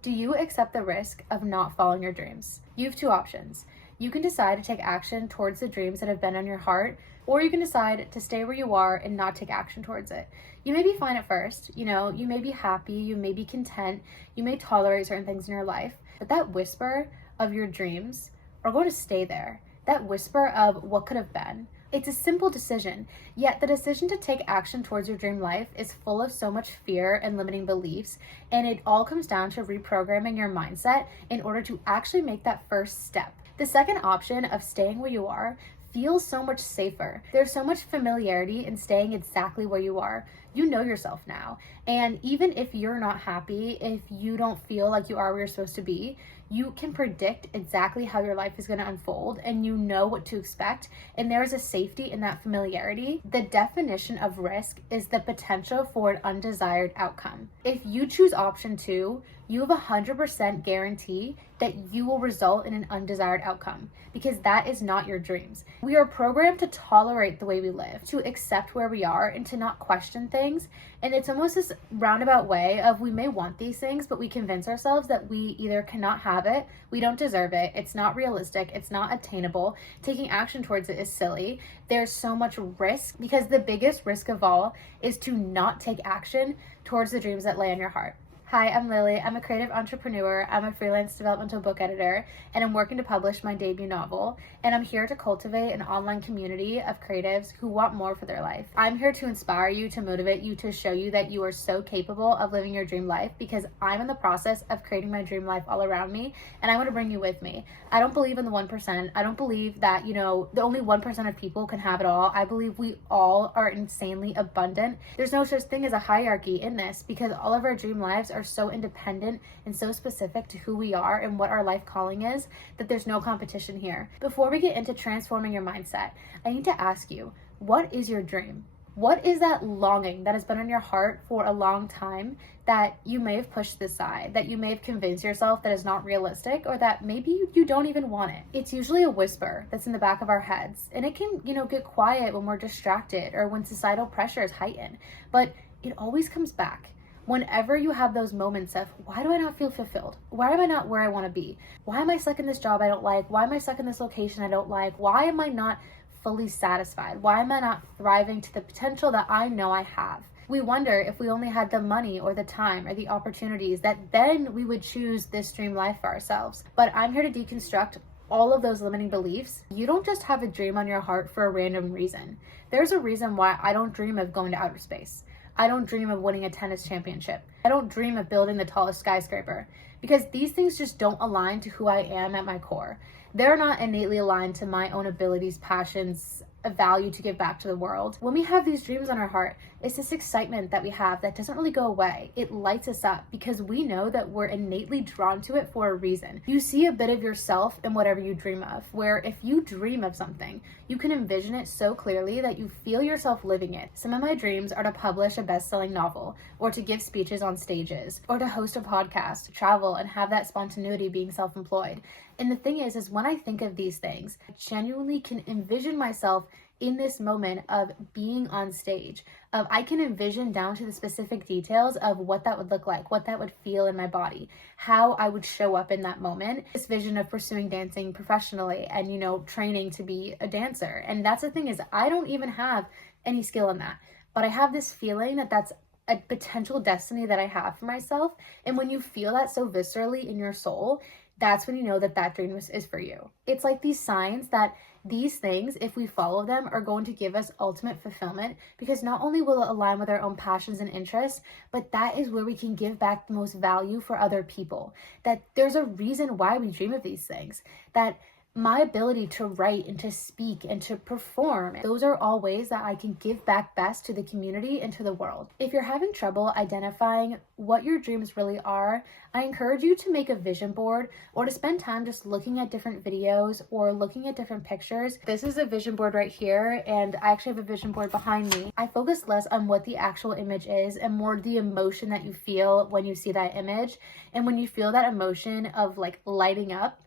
Do you accept the risk of not following your dreams? You have two options. You can decide to take action towards the dreams that have been on your heart, or you can decide to stay where you are and not take action towards it. You may be fine at first, you may be happy, you may be content, you may tolerate certain things in your life, but that whisper of your dreams are going to stay there. That whisper of what could have been. It's a simple decision, yet the decision to take action towards your dream life is full of so much fear and limiting beliefs, and it all comes down to reprogramming your mindset in order to actually make that first step. The second option of staying where you are feels so much safer. There's so much familiarity in staying exactly where you are. You know yourself now, and even if you're not happy, if you don't feel like you are where you're supposed to be, you can predict exactly how your life is going to unfold, and you know what to expect, and there is a safety in that familiarity. The definition of risk is the potential for an undesired outcome. If you choose option 2, you have 100% guarantee that you will result in an undesired outcome, because that is not your dreams. We are programmed to tolerate the way we live, to accept where we are, and to not question things. And it's almost this roundabout way of, we may want these things, but we convince ourselves that we either cannot have it, we don't deserve it, it's not realistic, it's not attainable, taking action towards it is silly. There's so much risk, because the biggest risk of all is to not take action towards the dreams that lay on your heart. Hi, I'm Lily. I'm a creative entrepreneur. I'm a freelance developmental book editor, and I'm working to publish my debut novel. And I'm here to cultivate an online community of creatives who want more for their life. I'm here to inspire you, to motivate you, to show you that you are so capable of living your dream life, because I'm in the process of creating my dream life all around me, and I want to bring you with me. I don't believe in the 1%. I don't believe that, the only 1% of people can have it all. I believe we all are insanely abundant. There's no such thing as a hierarchy in this, because all of our dream lives are so independent and so specific to who we are and what our life calling is, that there's no competition here. Before we get into transforming your mindset, I need to ask you, what is your dream? What is that longing that has been on your heart for a long time that you may have pushed aside, that you may have convinced yourself that is not realistic, or that maybe you don't even want it? It's usually a whisper that's in the back of our heads, and it can, get quiet when we're distracted or when societal pressures heighten, but it always comes back. Whenever you have those moments of, why do I not feel fulfilled? Why am I not where I want to be? Why am I stuck in this job I don't like? Why am I stuck in this location I don't like? Why am I not fully satisfied? Why am I not thriving to the potential that I know I have? We wonder if we only had the money or the time or the opportunities, that then we would choose this dream life for ourselves. But I'm here to deconstruct all of those limiting beliefs. You don't just have a dream on your heart for a random reason. There's a reason why I don't dream of going to outer space. I don't dream of winning a tennis championship. I don't dream of building the tallest skyscraper, because these things just don't align to who I am at my core. They're not innately aligned to my own abilities, passions, a value to give back to the world. When we have these dreams on our heart, it's this excitement that we have that doesn't really go away. It lights us up because we know that we're innately drawn to it for a reason. You see a bit of yourself in whatever you dream of, where if you dream of something, you can envision it so clearly that you feel yourself living it. Some of my dreams are to publish a best-selling novel, or to give speeches on stages, or to host a podcast, travel, and have that spontaneity being self-employed. And the thing is when I think of these things, I genuinely can envision myself in this moment of being on stage. I can envision down to the specific details of what that would look like, what that would feel in my body, how I would show up in that moment. This vision of pursuing dancing professionally and, training to be a dancer. And that's the thing, is I don't even have any skill in that, but I have this feeling that that's a potential destiny that I have for myself. And when you feel that so viscerally in your soul, that's when you know that that dream is for you. It's like these signs that these things, if we follow them, are going to give us ultimate fulfillment, because not only will it align with our own passions and interests, but that is where we can give back the most value for other people. That there's a reason why we dream of these things, that my ability to write and to speak and to perform, those are all ways that I can give back best to the community and to the world. If you're having trouble identifying what your dreams really are, I encourage you to make a vision board, or to spend time just looking at different videos or looking at different pictures. This is a vision board right here, and I actually have a vision board behind me. I focus less on what the actual image is and more the emotion that you feel when you see that image. And when you feel that emotion of lighting up,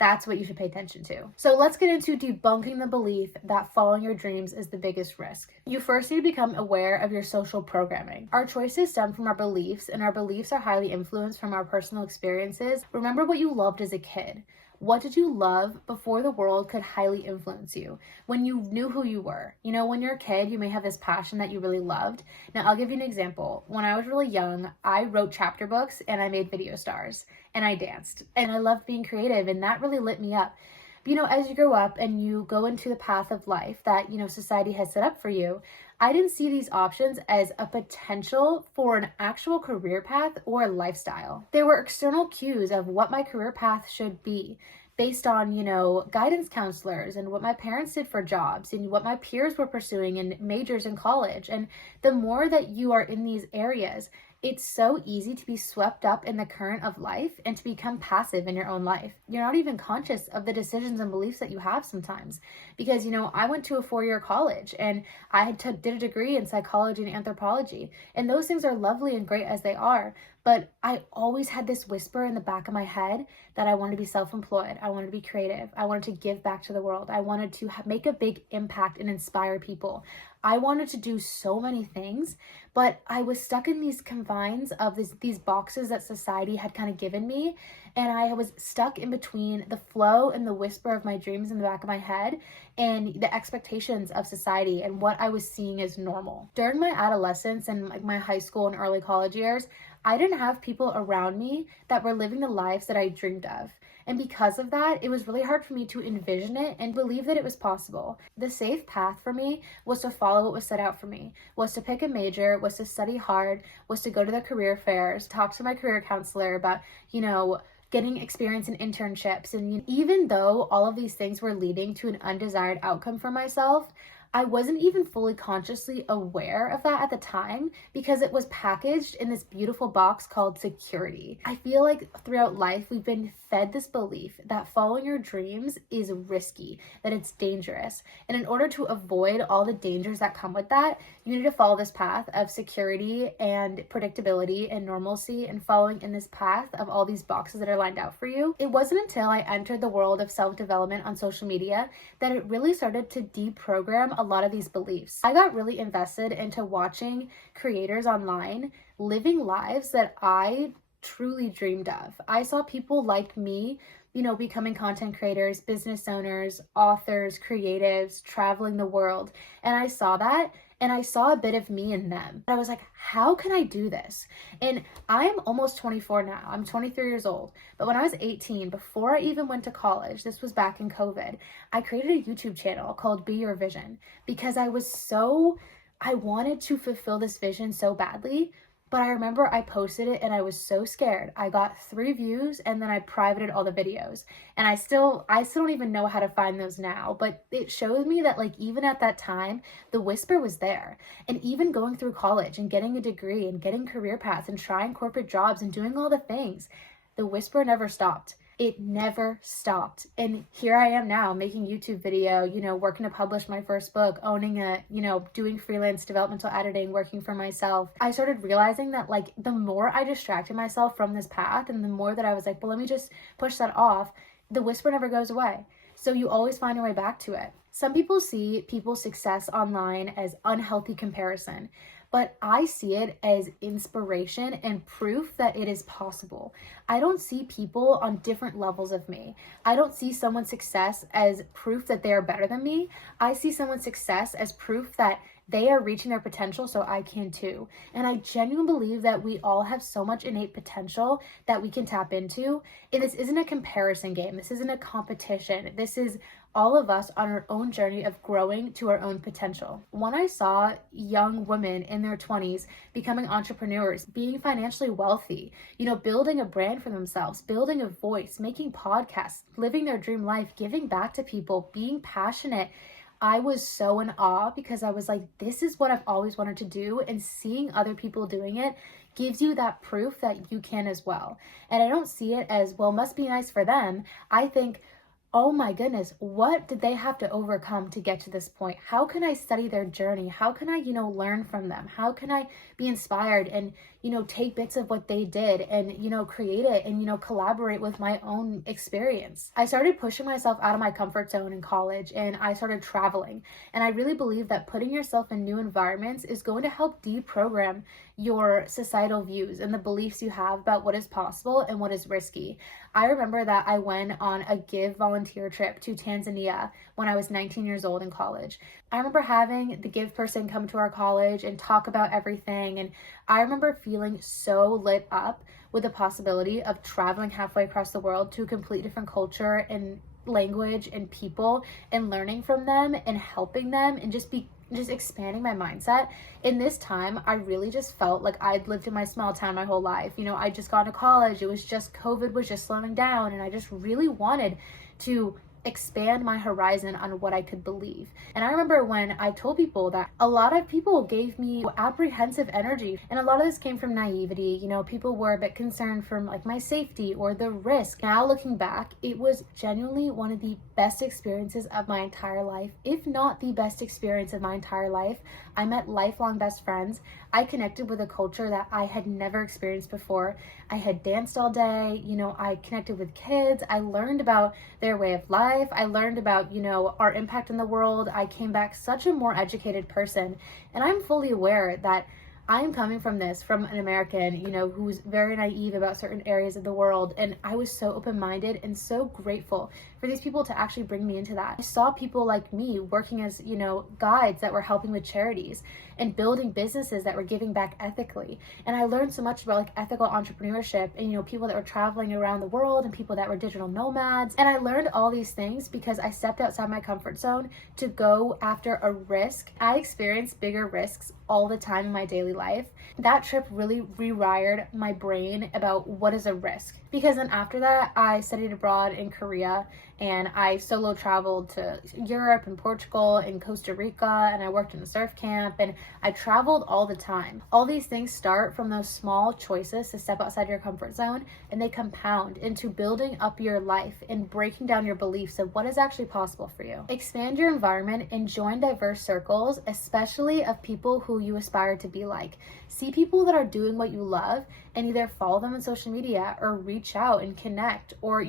That's what you should pay attention to. So let's get into debunking the belief that following your dreams is the biggest risk. You first need to become aware of your social programming. Our choices stem from our beliefs, and our beliefs are highly influenced from our personal experiences. Remember what you loved as a kid. What did you love before the world could highly influence you? When you knew who you were. You know, when you're a kid, you may have this passion that you really loved. Now, I'll give you an example. When I was really young, I wrote chapter books and I made video stars and I danced. And I loved being creative, and that really lit me up. But, you know, as you grow up and you go into the path of life that, you know, society has set up for you, I didn't see these options as a potential for an actual career path or lifestyle. There were external cues of what my career path should be based on, you know, guidance counselors and what my parents did for jobs and what my peers were pursuing in majors in college. And the more that you are in these areas, it's so easy to be swept up in the current of life and to become passive in your own life. You're not even conscious of the decisions and beliefs that you have sometimes. Because, you know, I went to a 4-year college and I did a degree in psychology and anthropology. And those things are lovely and great as they are. But I always had this whisper in the back of my head that I wanted to be self-employed. I wanted to be creative. I wanted to give back to the world. I wanted to make a big impact and inspire people. I wanted to do so many things, but I was stuck in these confines of these boxes that society had kind of given me. And I was stuck in between the flow and the whisper of my dreams in the back of my head and the expectations of society and what I was seeing as normal. During my adolescence and like my high school and early college years, I didn't have people around me that were living the lives that I dreamed of. And because of that, it was really hard for me to envision it and believe that it was possible. The safe path for me was to follow what was set out for me, was to pick a major, was to study hard, was to go to the career fairs, talk to my career counselor about, you know, getting experience in internships. And even though all of these things were leading to an undesired outcome for myself, I wasn't even fully consciously aware of that at the time because it was packaged in this beautiful box called security. I feel like throughout life, we've been fed this belief that following your dreams is risky, that it's dangerous. And in order to avoid all the dangers that come with that, you need to follow this path of security and predictability and normalcy and following in this path of all these boxes that are lined out for you. It wasn't until I entered the world of self-development on social media that it really started to deprogram a lot of these beliefs. I got really invested into watching creators online living lives that I truly dreamed of. I saw people like me, you know, becoming content creators, business owners, authors, creatives, traveling the world. And I saw that and I saw a bit of me in them. I was like, how can I do this? And I'm almost 24 now. I'm 23 years old. But when I was 18, before I even went to college, this was back in COVID, I created a YouTube channel called Be Your Vision because I wanted to fulfill this vision so badly. But I remember I posted it and I was so scared. I got 3 views and then I privated all the videos. And I still don't even know how to find those now. But it showed me that like even at that time, the whisper was there. And even going through college and getting a degree and getting career paths and trying corporate jobs and doing all the things, the whisper never stopped. It never stopped. And here I am now making YouTube video, you know, working to publish my first book, owning a, you know, doing freelance developmental editing, working for myself. I started realizing that like the more I distracted myself from this path and the more that I was like, well, let me just push that off, the whisper never goes away. So you always find your way back to it. Some people see people's success online as unhealthy comparison, but I see it as inspiration and proof that it is possible. I don't see people on different levels of me. I don't see someone's success as proof that they are better than me. I see someone's success as proof that they are reaching their potential, so I can too. And I genuinely believe that we all have so much innate potential that we can tap into. And this isn't a comparison game. This isn't a competition. This is all of us on our own journey of growing to our own potential. When I saw young women in their 20s becoming entrepreneurs, being financially wealthy, you know, building a brand for themselves, building a voice, making podcasts, living their dream life, giving back to people, being passionate, I was so in awe because I was like, this is what I've always wanted to do. And seeing other people doing it gives you that proof that you can as well. And I don't see it as, well, must be nice for them. I think, oh my goodness, what did they have to overcome to get to this point? How can I study their journey? How can I, you know, learn from them? How can I be inspired and, take bits of what they did and, create it and, collaborate with my own experience. I started pushing myself out of my comfort zone in college and I started traveling. And I really believe that putting yourself in new environments is going to help deprogram your societal views and the beliefs you have about what is possible and what is risky. I remember that I went on a Give volunteer trip to Tanzania when I was 19 years old in college. I remember having the Give person come to our college and talk about everything, and I remember feeling so lit up with the possibility of traveling halfway across the world to a complete different culture and language and people and learning from them and helping them and just expanding my mindset. In this time, I really just felt like I'd lived in my small town my whole life. I just got to college. It was just COVID was just slowing down, and I just really wanted to expand my horizon on what I could believe. And I remember when I told people that, a lot of people gave me apprehensive energy, and a lot of this came from naivety. People were a bit concerned from like my safety or the risk. Now looking back, it was genuinely one of the best experiences of my entire life, if not the best experience of my entire life. I met lifelong best friends. I connected with a culture that I had never experienced before. I had danced all day. I connected with kids. I learned about their way of life. I learned about, our impact in the world. I came back such a more educated person. And I'm fully aware that I am coming from an American, who's very naive about certain areas of the world. And I was so open-minded and so grateful for these people to actually bring me into that. I saw people like me working as, guides that were helping with charities and building businesses that were giving back ethically. And I learned so much about like ethical entrepreneurship and, people that were traveling around the world and people that were digital nomads. And I learned all these things because I stepped outside my comfort zone to go after a risk. I experienced bigger risks all the time in my daily life. That trip really rewired my brain about what is a risk. Because then after that, I studied abroad in Korea, and I solo traveled to Europe and Portugal and Costa Rica, and I worked in a surf camp, and I traveled all the time. All these things start from those small choices to step outside your comfort zone, and they compound into building up your life and breaking down your beliefs of what is actually possible for you. Expand your environment and join diverse circles, especially of people who you aspire to be like. See people that are doing what you love and either follow them on social media or reach out and connect, or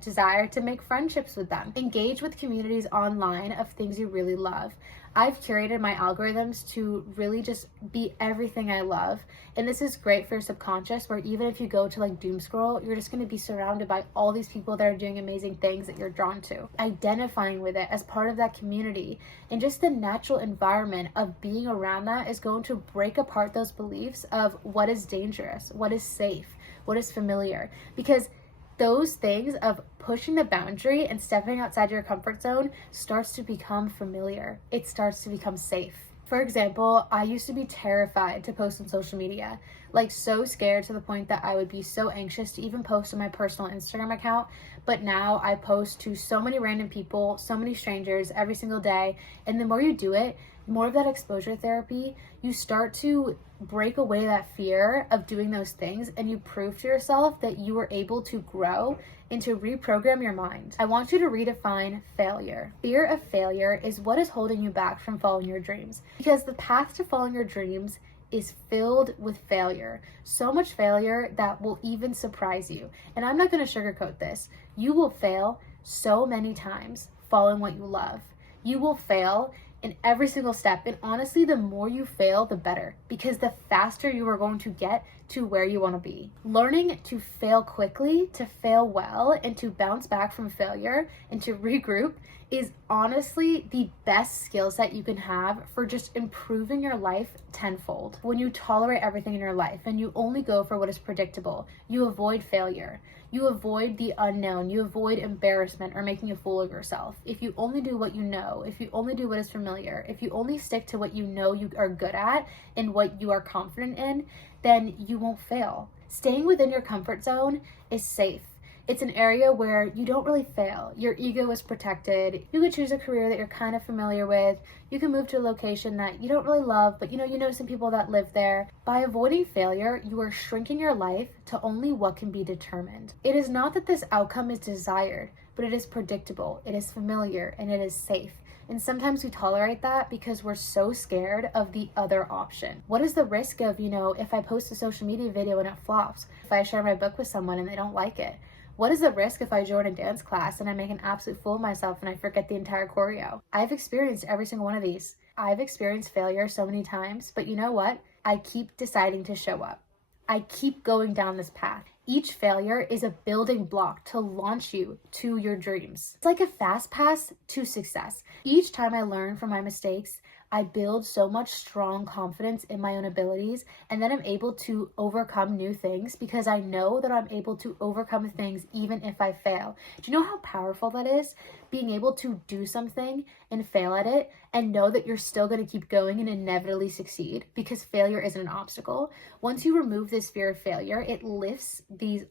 desire to make friendships with them. Engage with communities online of things you really love. I've curated my algorithms to really just be everything I love. And this is great for your subconscious, where even if you go to like doom scroll, you're just going to be surrounded by all these people that are doing amazing things that you're drawn to. Identifying with it as part of that community and just the natural environment of being around that is going to break apart those beliefs of what is dangerous, what is safe, what is familiar. Because those things of pushing the boundary and stepping outside your comfort zone starts to become familiar. It starts to become safe. For example, I used to be terrified to post on social media, like so scared to the point that I would be so anxious to even post on my personal Instagram account. But now I post to so many random people, so many strangers every single day. And the more you do it, more of that exposure therapy, you start to break away that fear of doing those things, and you prove to yourself that you are able to grow and to reprogram your mind. I want you to redefine failure. Fear of failure is what is holding you back from following your dreams, because the path to following your dreams is filled with failure. So much failure that will even surprise you. And I'm not going to sugarcoat this. You will fail so many times following what you love. You will fail in every single step. And honestly, the more you fail, the better, because the faster you are going to get to where you want to be. Learning to fail quickly, to fail well, and to bounce back from failure and to regroup is honestly the best skill set you can have for just improving your life tenfold. When you tolerate everything in your life and you only go for what is predictable, you avoid failure. You avoid the unknown. You avoid embarrassment or making a fool of yourself. If you only do what you know, if you only do what is familiar, if you only stick to what you know you are good at and what you are confident in, then you won't fail. Staying within your comfort zone is safe. It's an area where you don't really fail. Your ego is protected. You could choose a career that you're kind of familiar with. You can move to a location that you don't really love, but you know some people that live there. By avoiding failure, you are shrinking your life to only what can be determined. It is not that this outcome is desired, but it is predictable, it is familiar, and it is safe. And sometimes we tolerate that because we're so scared of the other option. What is the risk of, if I post a social media video and it flops? If I share my book with someone and they don't like it? What is the risk if I join a dance class and I make an absolute fool of myself and I forget the entire choreo? I've experienced every single one of these. I've experienced failure so many times, but you know what? I keep deciding to show up. I keep going down this path. Each failure is a building block to launch you to your dreams. It's like a fast pass to success. Each time I learn from my mistakes, I build so much strong confidence in my own abilities, and then I'm able to overcome new things because I know that I'm able to overcome things even if I fail. Do you know how powerful that is? Being able to do something and fail at it and know that you're still going to keep going and inevitably succeed because failure isn't an obstacle. Once you remove this fear of failure, it lifts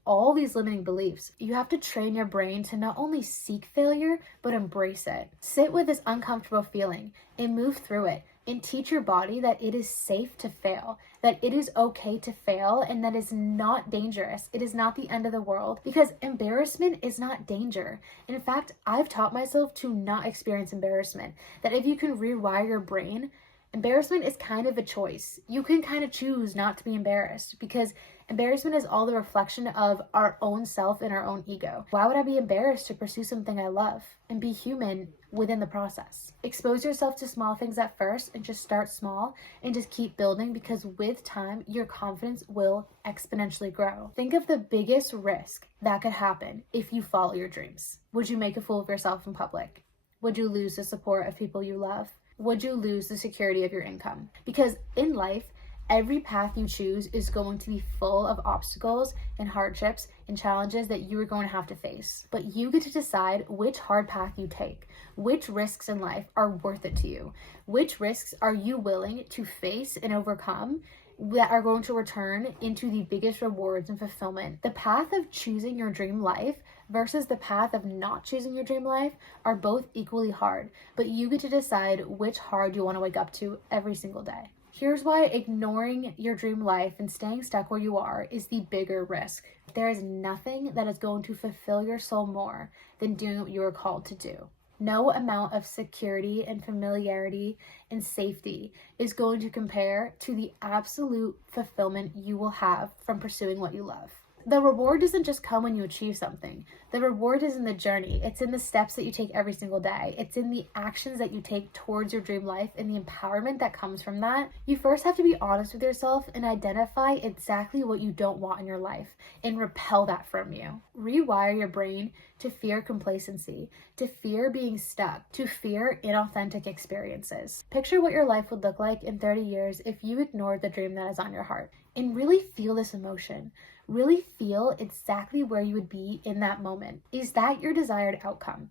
all these limiting beliefs. You have to train your brain to not only seek failure, but embrace it. Sit with this uncomfortable feeling and move through it, and teach your body that it is safe to fail, that it is okay to fail, and that is not dangerous. It is not the end of the world, because embarrassment is not danger. In fact, I've taught myself to not experience embarrassment, that if you can rewire your brain, embarrassment is kind of a choice. You can kind of choose not to be embarrassed, because embarrassment is all the reflection of our own self and our own ego. Why would I be embarrassed to pursue something I love and be human within the process? Expose yourself to small things at first and just start small and just keep building, because with time, your confidence will exponentially grow. Think of the biggest risk that could happen if you follow your dreams. Would you make a fool of yourself in public? Would you lose the support of people you love? Would you lose the security of your income? Because in life, every path you choose is going to be full of obstacles and hardships and challenges that you are going to have to face. But you get to decide which hard path you take. Which risks in life are worth it to you? Which risks are you willing to face and overcome that are going to return into the biggest rewards and fulfillment? The path of choosing your dream life versus the path of not choosing your dream life are both equally hard, but you get to decide which hard you want to wake up to every single day. Here's why ignoring your dream life and staying stuck where you are is the bigger risk. There is nothing that is going to fulfill your soul more than doing what you are called to do. No amount of security and familiarity and safety is going to compare to the absolute fulfillment you will have from pursuing what you love. The reward doesn't just come when you achieve something. The reward is in the journey. It's in the steps that you take every single day. It's in the actions that you take towards your dream life and the empowerment that comes from that. You first have to be honest with yourself and identify exactly what you don't want in your life and repel that from you. Rewire your brain to fear complacency, to fear being stuck, to fear inauthentic experiences. Picture what your life would look like in 30 years if you ignored the dream that is on your heart. And really feel this emotion. Really feel exactly where you would be in that moment. Is that your desired outcome?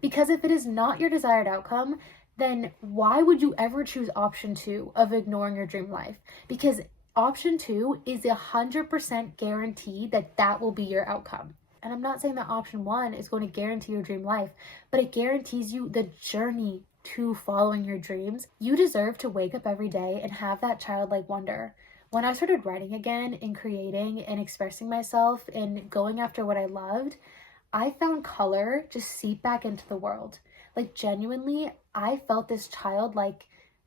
Because if it is not your desired outcome, then why would you ever choose option 2 of ignoring your dream life? Because option 2 is 100% guaranteed that that will be your outcome. And I'm not saying that option 1 is going to guarantee your dream life, but it guarantees you the journey to following your dreams. You deserve to wake up every day and have that childlike wonder. When I started writing again and creating and expressing myself and going after what I loved, I found color just seep back into the world. Like genuinely, I felt this childlike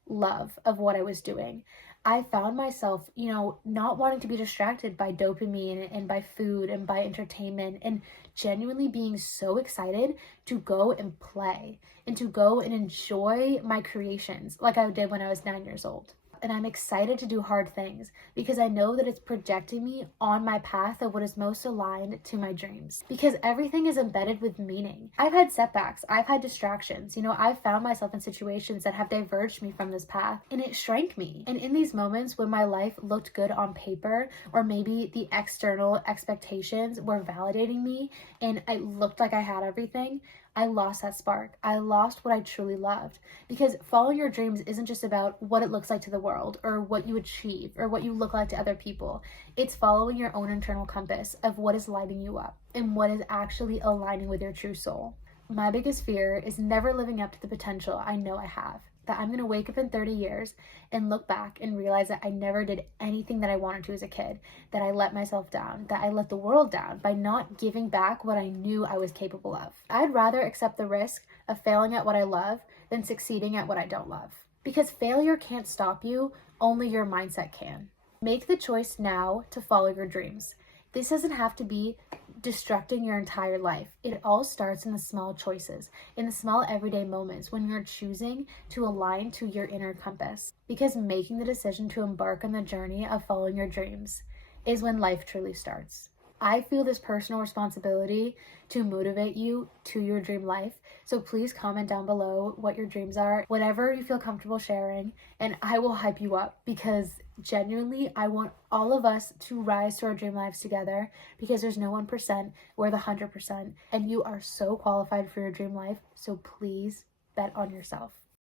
love of what I was doing. I found myself, not wanting to be distracted by dopamine and by food and by entertainment, and genuinely being so excited to go and play and to go and enjoy my creations like I did when I was 9 years old. And I'm excited to do hard things because I know that it's projecting me on my path of what is most aligned to my dreams. Because everything is embedded with meaning. I've had setbacks. I've had distractions. I've found myself in situations that have diverged me from this path, and it shrank me. And in these moments when my life looked good on paper, or maybe the external expectations were validating me and it looked like I had everything, I lost that spark. I lost what I truly loved. Because following your dreams isn't just about what it looks like to the world or what you achieve or what you look like to other people. It's following your own internal compass of what is lighting you up and what is actually aligning with your true soul. My biggest fear is never living up to the potential I know I have. That I'm going to wake up in 30 years and look back and realize that I never did anything that I wanted to as a kid, that I let myself down, that I let the world down by not giving back what I knew I was capable of. I'd rather accept the risk of failing at what I love than succeeding at what I don't love. Because failure can't stop you, only your mindset can. Make the choice now to follow your dreams. This doesn't have to be destructing your entire life. It all starts in the small choices, in the small everyday moments when you're choosing to align to your inner compass. Because making the decision to embark on the journey of following your dreams is when life truly starts. I feel this personal responsibility to motivate you to your dream life. So please comment down below what your dreams are, whatever you feel comfortable sharing, and I will hype you up because genuinely I want all of us to rise to our dream lives together because there's no 1%, we're the 100%, and you are so qualified for your dream life. So please bet on yourself.